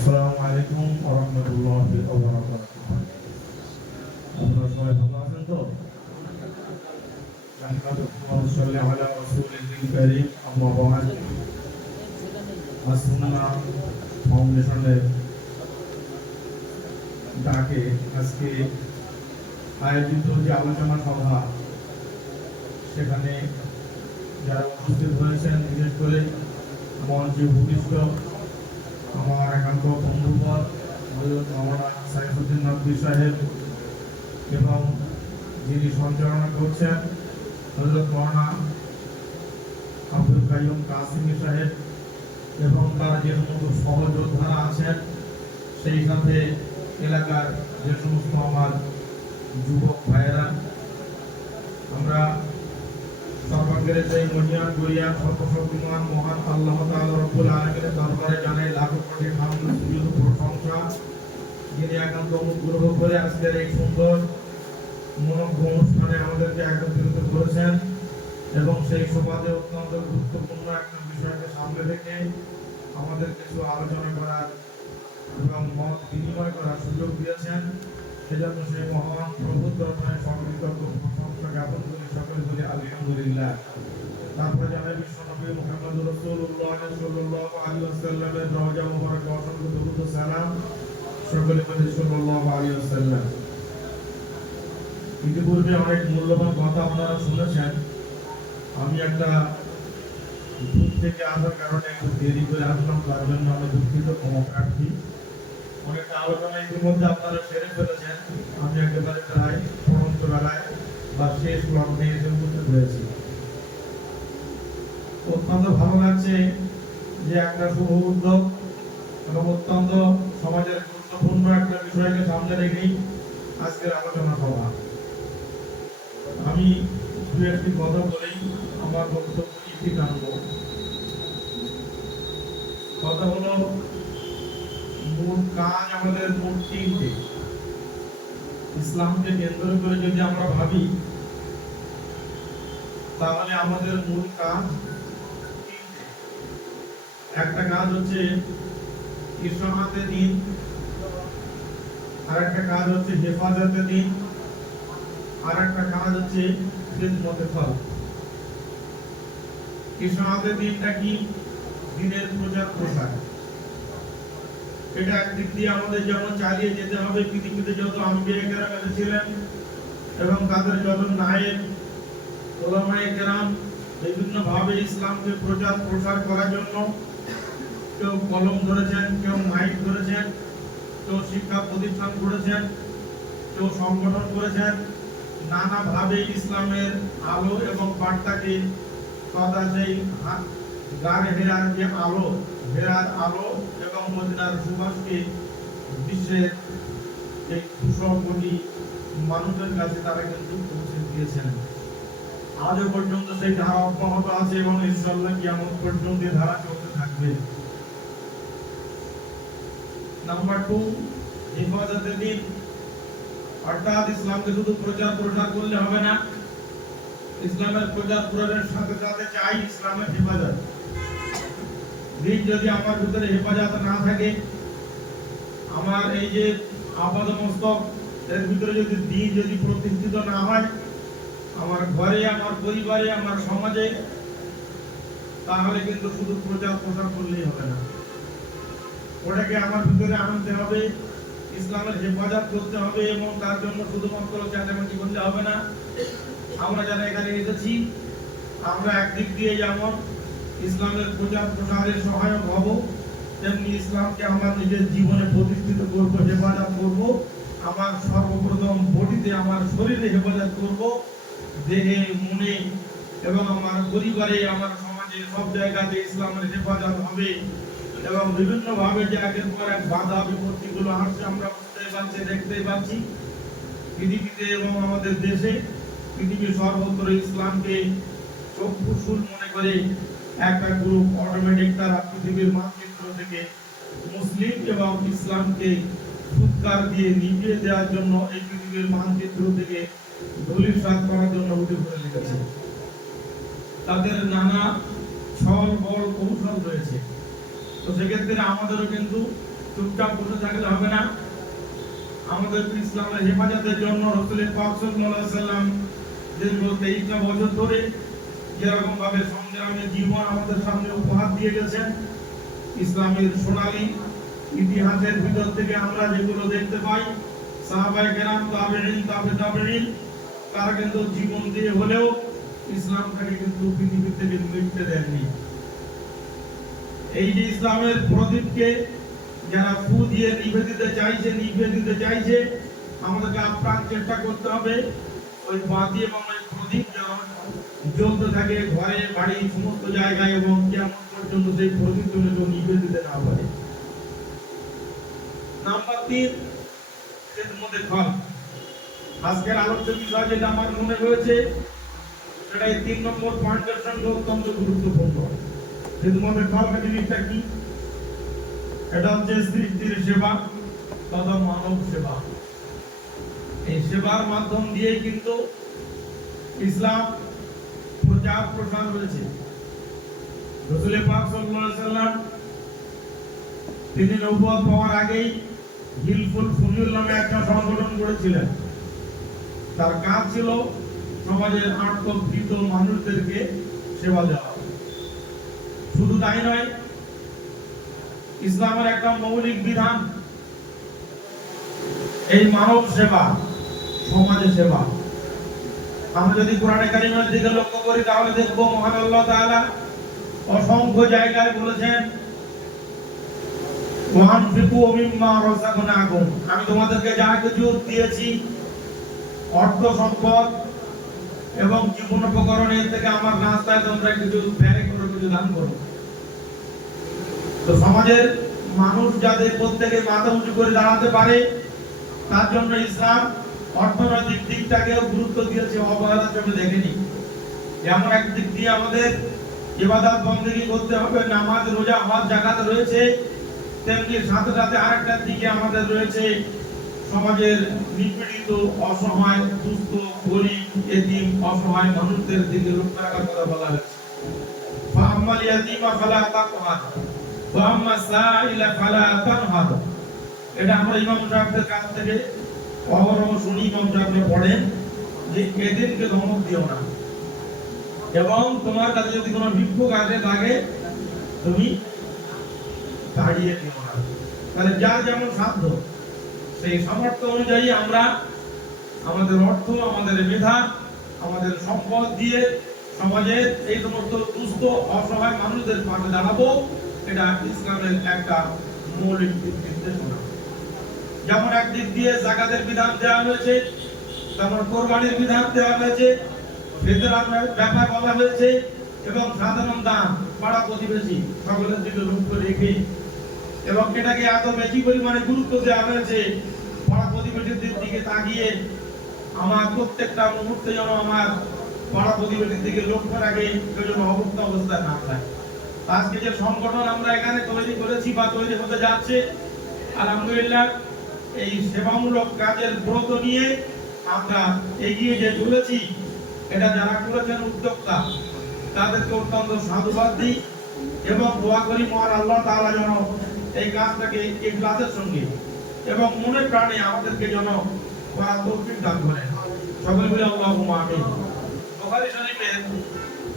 আসসালামু আলাইকুম ওয়া রাহমাতুল্লাহি ওয়া বারাকাতুহু। আপনারা সবাই ভালো আছেন তো? নাহমাদুহু ওয়া নুসাল্লি আলা রাসূলিল কারীম, আম্মা বা'দ। আসুন্নাহ ফাউন্ডেশনের ডাকে আজকে আয়োজিত যে আলোচনা সভা, সেখানে যারা উপস্থিত হয়েছেন, বিশেষ করে মঞ্চে উপবিষ্ট আমার একান্ত বন্ধুবর হযরত মাওলানা সাইফুদ্দিন নদভী সাহেব এবং যিনি সঞ্চালনা করছেন হযরত মাওলানা আব্দুল কাইয়ুম কাসিমি সাহেব এবং তার যে সমস্ত সহযোদ্ধারা আছেন, সেই সাথে এলাকার যে সমস্ত আমার যুবক ভাইয়েরা, আমরা সর্বাগ্রে সেই মহিয়ান গরিয়ান সর্বশক্তিমান মহান আল্লাহ তাআলা রব্বুল আলামিনের দরবারে জানাই লাখো কোটি হামদ সুজুদ ও প্রশংসা, যিনি একান্ত অনুগ্রহ করে আজকের এই সুন্দর মনোজ্ঞ অনুষ্ঠানে আমাদেরকে একত্রিত করেছেন এবং সেই সুবাদে অত্যন্ত গুরুত্বপূর্ণ একটা বিষয়কে সামনে রেখে আমাদের কিছু আলোচনা করার এবং মত বিনিময় করার সুযোগ দিয়েছেন। সেজন্য সেই মহান প্রভুর দরবারে সকৃতজ্ঞ প্রশংসা জ্ঞাপন করি, সকলে বলি আলহামদুলিল্লাহ। তারপরে জানাই বিশ্বনবী মুহাম্মদ রাসূলুল্লাহ সাল্লাল্লাহু আলাইহি ওয়াসাল্লামের রওজা মুবারক অসংখ্য দরুদ ও সালাম, সকলে বলি সাল্লাল্লাহু আলাইহি ওয়াসাল্লাম। ইতিপূর্বে অনেক মূল্যবান কথা আপনারা শুনেছেন। আমি একটা দূর থেকে আসার কারণে একটু দেরি করে আসলাম, তার জন্য আমি দুঃখিত, ক্ষমা প্রার্থী। অনেকটা আলোচনা ইতিমধ্যে আপনারা সেরে ফেলেছেন। আমি একেবারে প্রায় পরন্ত বেলায় বা শেষ লগ্নে এসে উপস্থিত হয়েছি। অত্যন্ত ভালো লাগছে যে একটা শুভ উদ্যোগ এবং অত্যন্ত সমাজের গুরুত্বপূর্ণ একটা বিষয়কে সামনে রেখেই আজকের আলোচনা সভা। আমি দু একটি কথা বলেই আমার বক্তব্য ইতি টানব। কথা হলো, মূল কাজ আমাদের মূল তিনটে। ইসলামকে কেন্দ্র করে যদি আমরা ভাবি, তাহলে আমাদের মূল কাজ তিনটে। একটা কাজ হচ্ছে ইসলামাতে দ্বীন, আর একটা কাজ হচ্ছে হেফাজতে দ্বীন, আর একটা কাজ হচ্ছে খিদমতে খালক। ইসলামাতে দ্বীনটা কি? দ্বীনের প্রচার প্রসার। এটা একদিক দিয়ে আমাদের যেমন চালিয়ে যেতে হবে, পৃথিবীতে যত আম্বিয়া কেরাম এসেছিলেন এবং তাদের যত নায়েব ওলামায়ে কেরাম বিভিন্ন ভাবে ইসলামকে প্রচার প্রসার করার জন্য কেউ কলম ধরেছেন, কেউ মাইক ধরেছেন, কেউ শিক্ষা প্রতিষ্ঠান করেছেন, কেউ সংগঠন করেছেন। নানা ভাবে ইসলামের আলো এবং বার্তাকে তথা সেই গারে হেরার যে আলো, হেরার আলো এবং মদিনার সুবাসকে বিশ্বের এই 200 কোটি মানুষের কাছে তারা কিন্তু পৌঁছে দিয়েছেন। আজও পর্যন্ত সেই ধারা অব্যাহত আছে এবং ইনশাআল্লাহ কিয়ামত পর্যন্ত এই ধারা চলতে থাকবে। নাম্বার 2, হেফাজতে দ্বীন, অর্থাৎ ইসলামকে শুধু প্রচার প্রসার করলে হবে না, ইসলামের প্রচার প্রসারের সাথে সাথে চাই ইসলামের হেফাজত। দ্বীন যদি আমার ভিতরে হেফাজত না থাকে, আমার এই যে আপাদমস্তক এর ভিতরে যদি দ্বীন যদি প্রতিষ্ঠিত না হয়, আমার ঘরে, আমার পরিবারে, আমার সমাজে, তাহলে কিন্তু শুধু প্রচার প্রসার করলেই হবে না। ওটাকে আমার ভিতরে আনতে হবে, ইসলামের হেফাজত করতে হবে এবং তার জন্য শুধুমাত্র চেঁচামেচি করলে হবে না। আমরা যারা এখানে এসেছি, আমরা একদিক দিয়ে যেমন ইসলামের প্রচার প্রসারে সহায়ক হব, তেমনি ইসলামকে আমার নিজের জীবনে প্রতিষ্ঠিত করব, হেফাজত করব। আমার সর্বপ্রথম বডিতে, আমার শরীরে হেফাজত করব, দেহে, মনে এবং আমার পরিবারে, আমার সমাজে, সব জায়গাতে ইসলামের হেফাজত হবে। এবং বিভিন্ন ভাবে যে আগের পর এক বাধা বিপত্তিগুলো আসছে, আমরা বুঝতে পারছি, দেখতে পাচ্ছি পৃথিবীতে এবং আমাদের দেশে। পৃথিবীর সর্বত্র ইসলামকে চক্ষুশূল মনে করে একটা গ্রুপ অটোমেটিক তারা পৃথিবীর মানচিত্র থেকে মুসলিম এবং ইসলামকে ফুৎকার দিয়ে নিভিয়ে দেওয়ার জন্য এই পৃথিবীর মানচিত্র থেকে ধূলিসাৎ করার জন্য উঠে পড়ে লেগেছে। তাদের নানা ছল বল কৌশল রয়েছে। তো সেক্ষেত্রে আমাদেরও কিন্তু চুপচাপ বসে থাকলে হবে না। আমাদের ইসলামের হেফাজতের জন্য রাসূল পাক সাল্লাল্লাহু আলাইহি ওয়াসাল্লাম দীর্ঘ 23টা বছর ধরে যেরকম ভাবে সংগ্রামী জীবন আমাদের সামনে উপহার দিয়ে গেছেন, ইসলামের সোনালী ইতিহাসের ভিতর থেকে আমরা যেগুলো দেখতে পাই, সাহাবায়ে কেরাম, তাবেঈন, তাবেঈন তারা কিন্তু জীবন দিয়ে হলেও ইসলামটাকে কিন্তু পৃথিবী থেকে মিটতে দেননি। এই যে ইসলামের প্রদীপকে যারা ফু দিয়ে নিভে দিতে চাইছে, আমাদেরকে আপ্রাণ চেষ্টা করতে হবে ওই বাতি এবং ওই প্রদীপ যেন জ্বলতে থাকে ঘরে, বাড়ি, সমস্ত জায়গায়, এবং কিয়ামত পর্যন্ত সেই প্রদীপ যেন নিভে দিতে না পারে। নাম্বার 3, খিদমতে খালক। আজকের আলোচ্য বিষয় যেটা আমার মনে হয়েছে সেটা এই 3 নম্বর পয়েন্টের সঙ্গে অত্যন্ত গুরুত্বপূর্ণ। খিদমতে খালক জিনিসটা কি? এটা হচ্ছে সৃষ্টির সেবা তথা মানব সেবা। এই সেবার মাধ্যম দিয়ে কিন্তু ইসলাম প্রচার প্রসার হয়েছে। রাসূল পাক সাল্লাল্লাহু আলাইহি ওয়াসাল্লাম তিনি নবুয়ত পাওয়ার আগেই হিলফুল ফুজুল নামে একটা সংগঠন গড়েছিলেন। তার কাজ ছিল সমাজের আর্তভীত মানুষদেরকে সেবা দেওয়া। শুধু তাই নয়, ইসলামের একটা মৌলিক বিধান এই মানব সেবা, সমাজ সেবা। আমরা যদি কোরআনে কারিমের দিকে লক্ষ্য করি তাহলে দেখব মহান আল্লাহ তাআলা অসংখ্য জায়গায় বলেছেন, ওয়ানফিকু মিম্মা রাযাকনাকুম, আমি তোমাদেরকে যা কিছু দিয়েছি অর্থ সম্পদ এবং জীবন উপকরণের থেকে আমার রাস্তায় তোমরা কিছু ব্যয় করো, কিছু দান করো। তো সমাজের মানুষ যাতে প্রত্যেকে মাথা উঁচু করে দাঁড়াতে পারে তার জন্য ইসলাম অর্থনৈতিক দিকটাকেও গুরুত্ব দিয়েছে, অবহেলা চোখে দেখেনি। যেমন একদিক দিয়ে আমাদের ইবাদত বন্দেগী করতে হবে, নামাজ, রোজা, হজ, যাকাত রয়েছে, তেমনি সাথে সাথে আরেকটা দিকে আমাদের রয়েছে সমাজের নিপীড়িত, অসহায়, দুস্থ, গরিব, এতিম, অসহায় মানুষদের দিকে লক্ষ্য রাখার কথা বলা হয়েছে। ফাআম্মাল ইয়াতীমা ফালা তাকহার ওয়া আম্মাস সাইলা ফালা তানহার। এটা আমরা ইমাম সাহেবদের কাছ থেকে অহরহ শুনি, ইমাম সাহেবরা পড়েন যে এদিনকে ধমক দিও না, এবং তোমার কাছে যদি কোনো ভিক্ষুক আসে তাকে তুমি তাড়িয়ে দিও না। তাহলে যার যেমন সাধ্য সেই সামর্থ্য অনুযায়ী আমরা আমাদের অর্থ, আমাদের মেধা, আমাদের সম্পদ দিয়ে সমাজের এই সমস্ত দুস্থ, অসহায় মানুষদের পাশে দাঁড়াবো। এটা ইসলামের একটা মৌলিক নির্দেশনা। যেমন একদিক দিয়ে যাকাতের বিধান দেওয়া হয়েছে, তেমন কোরবানির বিধান দেওয়া হয়েছে, ফিতরার ব্যাপার বলা হয়েছে, এবং সাধারণ দান, পাড়া প্রতিবেশী সকলের দিকে লক্ষ্য রেখে, এবং এটাকে এত বেশি পরিমাণে গুরুত্ব দেওয়া হয়েছে পাড়া প্রতিবেশীদের দিকে তাকিয়ে আমার প্রত্যেকটা মুহূর্তে যেন আমার পাড়া প্রতিবেশীর দিকে লক্ষ্য রাখে, কেউ যেন অবস্থ অবস্থায় না থাকে। আজকে যে সংগঠন আমরা এখানে তৈরি করেছি বা তৈরি হতে যাচ্ছে, আলহামদুলিল্লাহ এই সেবামূলক কাজের ব্রত নিয়ে আমরা এগিয়ে যে চলেছি, এটা যারা করেছেন উদ্যোক্তা তাদেরকে অত্যন্ত সাধুবাদ দিই এবং দোয়া করি মহান আল্লাহ তাআলা যেন এই কাজটাকে ইখলাসের সঙ্গে এবং মনে প্রাণে আমাদেরকে যেন করার তৌফিক দান করেন। সকলে বলি আল্লাহুম্মা আমিন। বুখারী শরীফের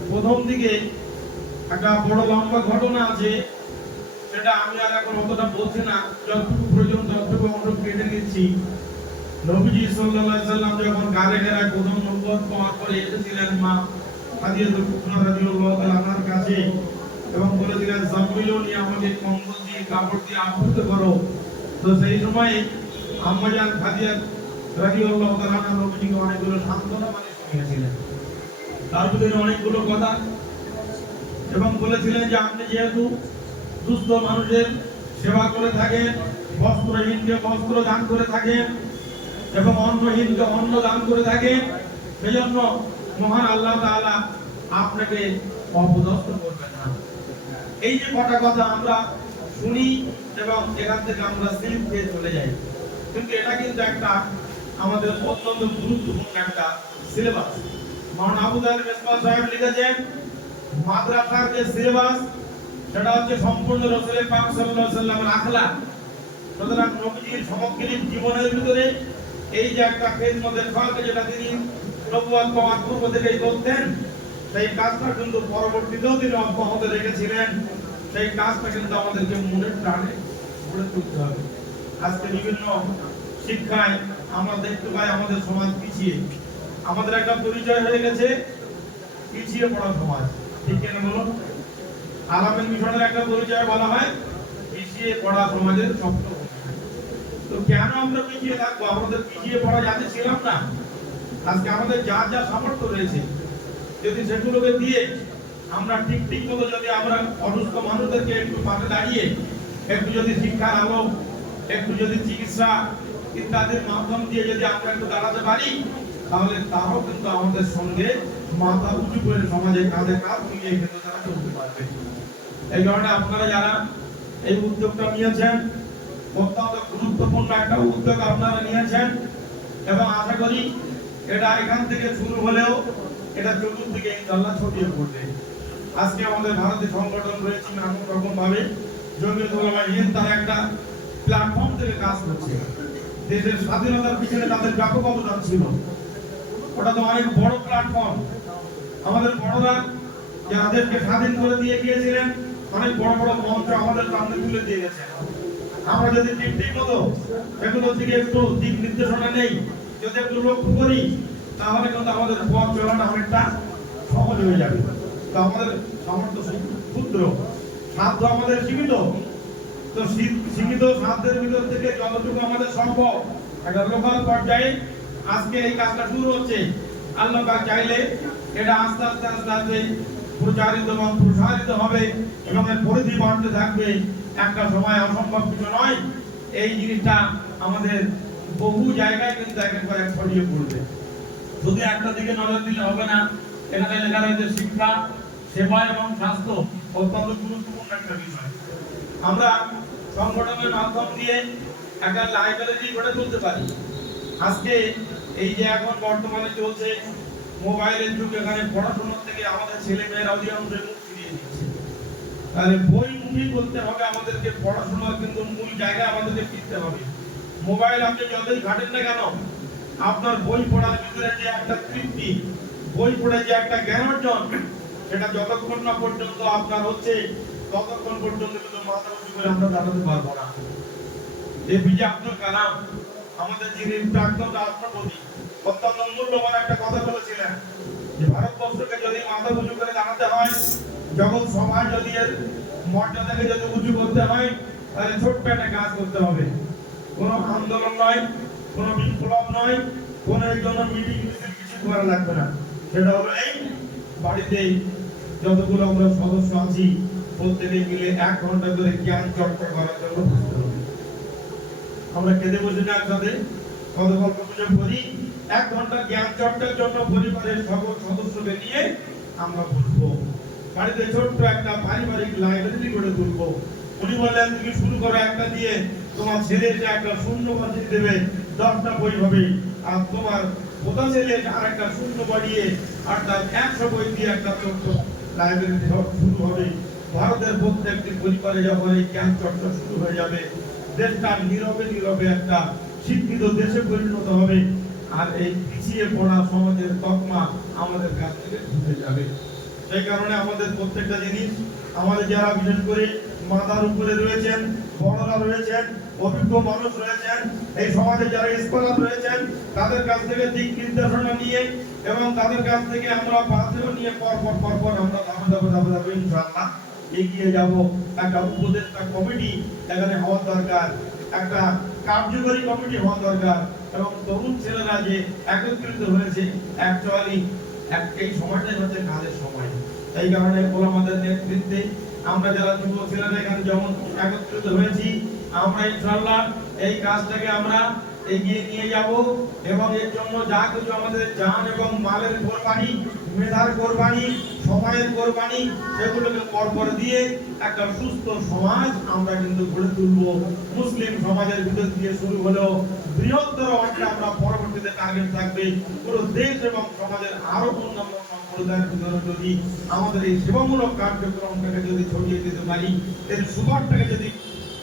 প্রথম দিকে একটা বড় লম্বা ঘটনা আছে, সেটা আমি আর এখন অতটা বলছি না, যতটুকু প্রয়োজন ততটুকু আমরা কেটে নিচ্ছি। নবীজি সাল্লাল্লাহু আলাইহি সাল্লাম যখন গারে হেরায় প্রথম নবুয়ত পাওয়ার পরে এসেছিলেন মা খাদিজাতুল কুবরা রাদিয়াল্লাহু তাআলা আনহার কাছে এবং বলেছিলেন, জামিলুনি, আমাকে কম্বল দিয়ে কাপড় দিয়ে আবৃত করো। তো সেই সময় আম্মা জান খাদিজা রাদিয়াল্লাহু তাআলা আনহা নবীজিকে অনেকগুলো সান্ত্বনা বাণী শুনিয়েছিলেন, তার ভিতরে অনেকগুলো কথা, এবং বলেছিলেন যে আপনি যেহেতু দুস্থ মানুষের সেবা করে থাকেন, বস্ত্রহীনকে বস্ত্র দান করে থাকেন এবং অন্নহীনকে অন্ন দান করে থাকেন, সেজন্য মহান আল্লাহ তাআলা আপনাকে অপদস্থ করবেন না। এই যে কটা কথা আমরা শুনি এবং এখান থেকে আমরা স্লিপ দিয়ে চলে যাই, কিন্তু এটা কিন্তু একটা আমাদের অত্যন্ত গুরুত্বপূর্ণ একটা সিলেবাস। মহান আবু তালিব ইসমাইল সাহেব লিখেছেন, মাদ্রাসার যে সিলেবাস সেটা হচ্ছে সম্পূর্ণ রাসূল পাক সাল্লাল্লাহু আলাইহি ওয়াসাল্লামের আখলাক সুতরাং নবীজির সমগ্র জীবনের ভিতরে এই যে একটা খেদমতের ফাঁক যেটা তিনি নবুয়ত পাওয়ার পূর্ব থেকেই করতেন, সেই কাজটা কিন্তু পরবর্তীতেও তিনি অব্যাহত রেখেছিলেন। সেই কাজটা কিন্তু আমাদেরকে মনের প্রাণে গড়ে তুলতে হবে। আজকে বিভিন্ন শিক্ষায় আমরা দেখতে পাই আমাদের সমাজ পিছিয়ে, আমাদের একটা পরিচয় হয়ে গেছে পিছিয়ে পড়া সমাজ। ঠিক কেন বলুন? আলামের মিশনের একটা পরিচয় বলা হয় পিছিয়ে পড়া সমাজের শব্দ। তো কেন আমরা পিছিয়ে থাকবো? আমাদের পিছিয়ে পড়া জাতি ছিলাম না। আজকে আমাদের যা যা সামর্থ্য রয়েছে, যদি সেগুলোকে দিয়ে আমরা ঠিক মতো যদি আমরা অসুস্থ মানুষদেরকে একটু পাশে দাঁড়িয়ে একটু যদি শিক্ষার আলো, একটু যদি চিকিৎসা ইত্যাদির মাধ্যম দিয়ে যদি আমরা একটু দাঁড়াতে পারি, তাহলে তারাও কিন্তু আমাদের সঙ্গে মাথা উঁচু করে সমাজে কাঁধে কাঁধ মিলিয়ে কিন্তু তারা চলতে পারবে। এই কারণে আপনারা যারা এই উদ্যোগটা নিয়েছেন, অত্যন্ত গুরুত্বপূর্ণ একটা উদ্যোগ আপনারা নিয়েছেন, এবং আশা করি এটা এখান থেকে শুরু হলেও এটা চতুর্দিকে ইনশাআল্লাহ ছড়িয়ে পড়বে। আজকে আমাদের ভারতের সংগঠন রয়েছে নানান রকম ভাবে, জমিয়ত উলামা হিন্দ তারা একটা প্ল্যাটফর্ম থেকে কাজ করছে। দেশের স্বাধীনতার পিছনে তাদের ব্যাপক অবদান ছিল, ওটা তো অনেক বড় প্ল্যাটফর্ম। আমাদের বড়রা যারা দেশকে স্বাধীন করে দিয়ে গিয়েছিলেন, অনেক বড় বড় মঞ্চ আমাদের সামনে তুলে দিয়ে গেছেন। আমরা যদি ঠিক মতো এগুলো থেকে একটু দিক নির্দেশনা নেই, যদি একটু লক্ষ্য করি, তাহলে কিন্তু আমাদের পথ চলাটা অনেকটা সহজ হয়ে যাবে। তো আমাদের সামর্থ্য ক্ষুদ্র, সাধ্য আমাদের সীমিত। তো সীমিত সাধ্যের ভিতর থেকে যতটুকু আমাদের সম্ভব একটা লোকাল পর্যায়ে আজকে এই কাজটা শুরু হচ্ছে। আল্লাহ পাক চাইলে এটা আস্তে আস্তে প্রচারিত এবং প্রসারিত হবে এবং এর পরিধি বাড়তে থাকবে। একটা সময় অসম্ভব কিছু নয়, এই জিনিসটা আমাদের বহু জায়গায় কিন্তু একেবারে ছড়িয়ে পড়বে। শুধু একটা দিকে নজর দিলে হবে না। এখানে লেখা রয়েছে শিক্ষা, সেবা এবং স্বাস্থ্য অত্যন্ত গুরুত্বপূর্ণ একটা বিষয়। আমরা সংগঠনের মাধ্যম দিয়ে একটা লাইব্রেরি গড়ে তুলতে পারি। আজকে এই যে এখন বর্তমানে চলছে মোবাইলের যুগ, এখানে পড়াশোনার থেকে আমাদের ছেলে মেয়েরা অধিকাংশ মুখ ফিরিয়ে দিচ্ছে। তাহলে বইমুখী করতে হবে আমাদেরকে, পড়াশোনার কিন্তু মূল জায়গায় আমাদেরকে ফিরতে হবে। মোবাইল আপনি যতই ঘাটেন না কেন, আপনার বই পড়ার ভিতরে যে একটা তৃপ্তি, বই পড়ে যে একটা জ্ঞান অর্জন, সেটা যতক্ষণ না পর্যন্ত আপনার হচ্ছে ততক্ষণ পর্যন্ত কিন্তু মাথা উঁচু করে আমরা দাঁড়াতে পারবো না। এপিজে আব্দুল কালাম আমাদের যিনি প্রাক্তন রাষ্ট্রপতি, অত্যন্ত মূল্যবান একটা কথা বলেছিলেন যে ভারতবর্ষকে যদি মাথা উঁচু করে দাঁড়াতে হয়, জগৎ সমাজ যদি এর মর্যাদাকে যদি উঁচু করতে হয়, তাহলে ছোট্ট একটা কাজ করতে হবে। কোনো আন্দোলন নয়, কোনো বিপ্লব নয়, কোনো এর জন্য মিটিং কিছু করা লাগবে না। সেটা হলো এই বাড়িতে যতগুলো আমরা সদস্য আছি প্রত্যেকে মিলে 1 ঘন্টা করে জ্ঞান চর্চা করার জন্য বসতে হবে। আমরা খেতে বসে না একসাথে কত গল্প গুজব করি, 1 ঘন্টা জ্ঞান চর্চার জন্য পরিবারের সকল সদস্যকে নিয়ে আমরা বসবো। বাড়িতে ছোট্ট একটা পারিবারিক লাইব্রেরি গড়ে তুলবো। উনি বললেন তুমি শুরু করো একটা দিয়ে, তোমার ছেলে যে একটা শূন্য বাজিয়ে দেবে 10টা বই হবে, আর তোমার প্রধান ছেলে আর একটা শূন্য বাড়িয়ে আর তার 100 বই দিয়ে একটা ছোট্ট লাইব্রেরি শুরু হবে। ভারতের প্রত্যেকটি পরিবারে যখন এই জ্ঞান চর্চা শুরু হয়ে যাবে, দেশটা নীরবে একটা শিক্ষিত দেশে পরিণত হবে, আর এই পিছিয়ে পড়া সমাজের তকমা আমাদের কাছ থেকে ঢুকে যাবে। সেই কারণে আমাদের প্রত্যেকটা জিনিস, আমাদের যারা বিশেষ করে মাথার উপরে রয়েছেন, বড়রা রয়েছেন, অভিজ্ঞ মানুষ রয়েছেন, এই সমাজে যারা স্কলার রয়েছেন, তাদের কাছ থেকে দিক নির্দেশনা নিয়ে এবং তাদের কাছ থেকে আমরা বাধ্য নিয়ে পর আমরা ধাপে ইনশাআল্লাহ এগিয়ে যাব। একটা উপদেষ্টা কমিটি এখানে হওয়া দরকার, একটা কার্যকরী কমিটি হওয়া দরকার, এবং তরুণ ছেলেরা যে একত্রিত হয়েছে, অ্যাকচুয়ালি এই সময়টাই হচ্ছে কাজের সময়। এই কারণে ওলামাদের নেতৃত্বে আমরা যারা যুব ছেলেরা এখানে যেমন একত্রিত হয়েছি, আমরা ইনশাআল্লাহ এই কাজটাকে আমরা এগিয়ে নিয়ে যাব, এবং এর জন্য যা কিছু আমাদের জান এবং মালের কোরবানি, মেধার কোরবানি, সময়ের কোরবানি, সেগুলোকে পরপর দিয়ে একটা সুস্থ সমাজ আমরা কিন্তু গড়ে তুলব। মুসলিম সমাজের ভিতর দিয়ে শুরু হলেও বৃহত্তর অর্থে আমরা পরবর্তীতে টার্গেট থাকবে পুরো দেশ এবং সমাজের আরো অন্যান্য সম্প্রদায়ের ভিতরে যদি আমাদের এই সেবামূলক কার্যক্রমটাকে যদি ছড়িয়ে দিতে পারি, এর সুবাদটাকে যদি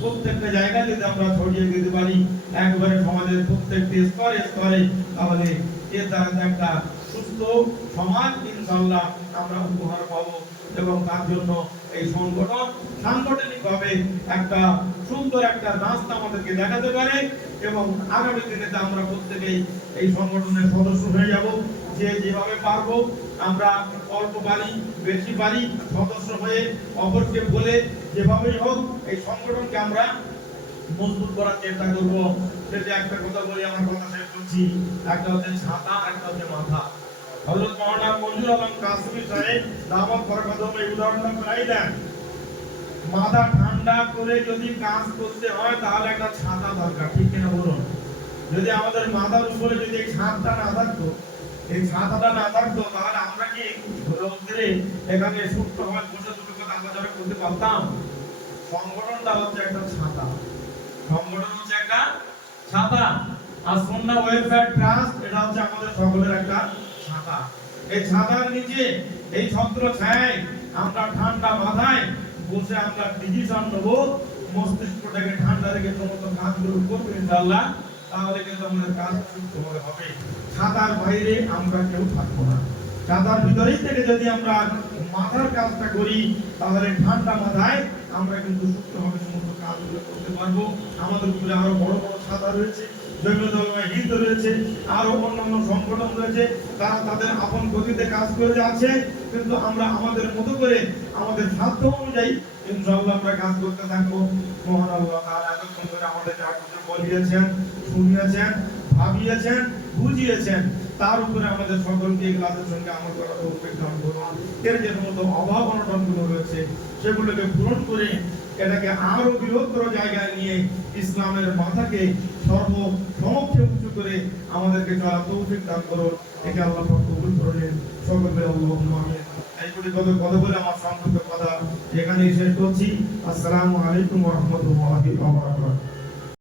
প্রত্যেকটা জায়গায় যদি আমরা ছড়িয়ে দিতে পারি একবারে সমাজের প্রত্যেকটি স্তরে স্তরে, তাহলে এর দ্বারা একটা সুস্থ সমাজ ইনশাআল্লাহ আমরা উপহার পাবো। এবং তার জন্য এই সংগঠন সাংগঠনিকভাবে একটা সুন্দর একটা রাস্তা আমাদেরকে দেখাতে পারে এবং আগামী দিনে আমরা প্রত্যেকেই এই সংগঠনের সদস্য হয়ে যাব। যে যেভাবে পারবো আমরা অল্প পারি বেশি পারি সদস্য হয়ে অপরকে বলে যেভাবেই হোক এই সংগঠনকে আমরা মজবুত করার চেষ্টা করব। সেটা একটা কথা বলি, আমার কথা শেষ করছি। একটা হচ্ছে ছাতা, একটা হচ্ছে মাথা। হযরত মাওলানা মঞ্জুর আলম কাসেমী সাহেব দাওয়াত বরকতম এই উদাহরণটা প্রায় দেন। মাথা ঠান্ডা করে যদি কাজ করতে হয় তাহলে একটা ছাতা দরকার, ঠিক কিনা বলুন? যদি আমাদের মাথার উপরে যদি এই ছাদটা না থাকতো, এই ছাতাটা না থাকতো, তাহলে আমরা কি রৌদ্রে এখানে সুষ্ঠুভাবে বসে দুটো কথা আলোচনা করতে পারতাম? সংগঠনটা হচ্ছে একটা ছাতা, সংগঠন হচ্ছে একটা ছাতা। আর সুন্নাহ ওয়েলফেয়ার ট্রাস্ট এটা হচ্ছে আমাদের সকলের একটা ছাতা। এই ছাতার নিচে এই ছত্র ছায় আমরা ঠান্ডা মাথায় বসে আমরা ডিসিশন নেব, মস্তিষ্কটাকে ঠান্ডা রেখে সমস্ত কাজগুলো করবো ইনশাআল্লাহ। তাহলে কিন্তু আমাদের কাজ সুষ্ঠুভাবে হবে। ছাতার বাইরে আমরা কেউ থাকবো না। ছাতার ভিতরেই থেকে যদি আমরা মাথার কাজটা করি তাহলে ঠান্ডা মাথায় আমরা কিন্তু সুষ্ঠুভাবে সমস্ত কাজগুলো করতে পারবো। আমাদের উপরে আরো বড় বড় ছাতা রয়েছে, জমিয়তুল হিন্দ রয়েছে, আরো অন্যান্য সংগঠন রয়েছে, তারা তাদের আপন গতিতে কাজ করে যাচ্ছে। কিন্তু আমরা আমাদের মতো করে আমাদের সাধ্য অনুযায়ী ইনশাআল্লাহ আমরা কাজ করতে থাকবো। মহান আল্লাহ তাআলা এতক্ষণ ধরে আমাদের যা কিছু বলিয়েছেন, শুনিয়েছেন, ভাবিয়েছেন, বুঝিয়েছেন, তার উপরে আমাদের সকলকে ইখলাসের সঙ্গে আমল করার তৌফিক দান করুন। এর যে সমস্ত অভাব অনটনগুলো রয়েছে সেগুলোকে পূরণ করে এটাকে আরো বৃহত্তর জায়গায় নিয়ে ইসলামের মাথাকে সর্বসমক্ষে উঁচু করে আমাদেরকে চলার তৌফিক দান করুন। একে আল্লাহ পাক কবুল করে নিন। সকলে আল্লাহুম্মা আমিন। এই কথা বলে আমার সংক্ষিপ্ত কথা এখানেই শেষ করছি। আসসালামু আলাইকুম ওয়া রাহমাতুল্লাহি ওয়া বারাকাতুহু।